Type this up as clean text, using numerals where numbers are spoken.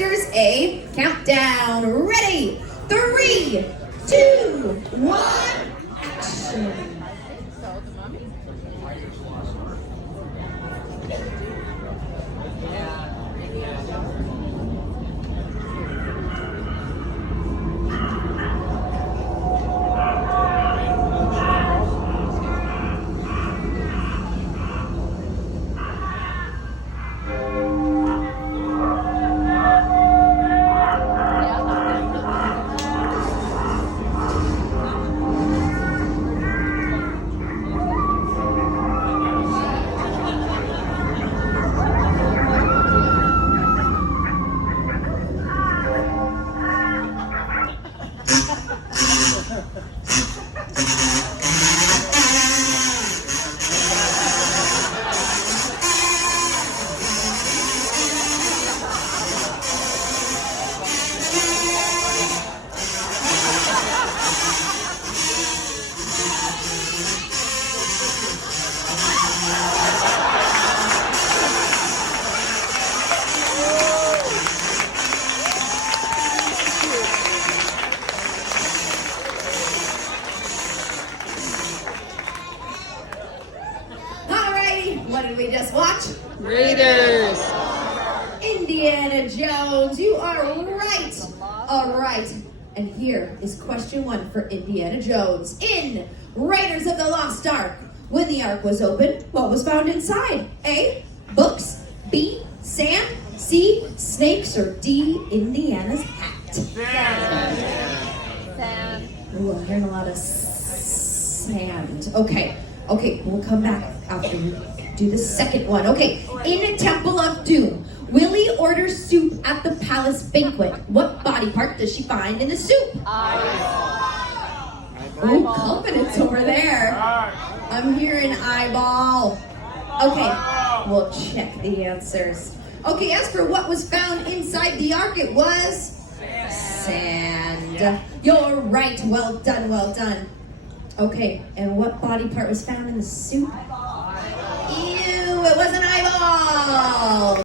actors a countdown. Ready? 3, 2, 1, action. What did we just watch? Raiders. Indiana Jones, you are right. All right. And here is question 1 for Indiana Jones. In Raiders of the Lost Ark, when the Ark was opened, what was found inside? A, books, B, sand, C, snakes, or D, Indiana's hat? Sand. Ooh, I'm hearing a lot of sand. Okay, we'll come back after we do the second one. Okay, in Temple of Doom, Willie orders soup at the palace banquet. What body part does she find in the soup? Oh, confidence over there. I'm hearing eyeball. Okay, we'll check the answers. Okay, as for what was found inside the ark, it was sand. You're right. Well done, well done. Okay, and what body part was found in the soup? Ew, it was an eyeball.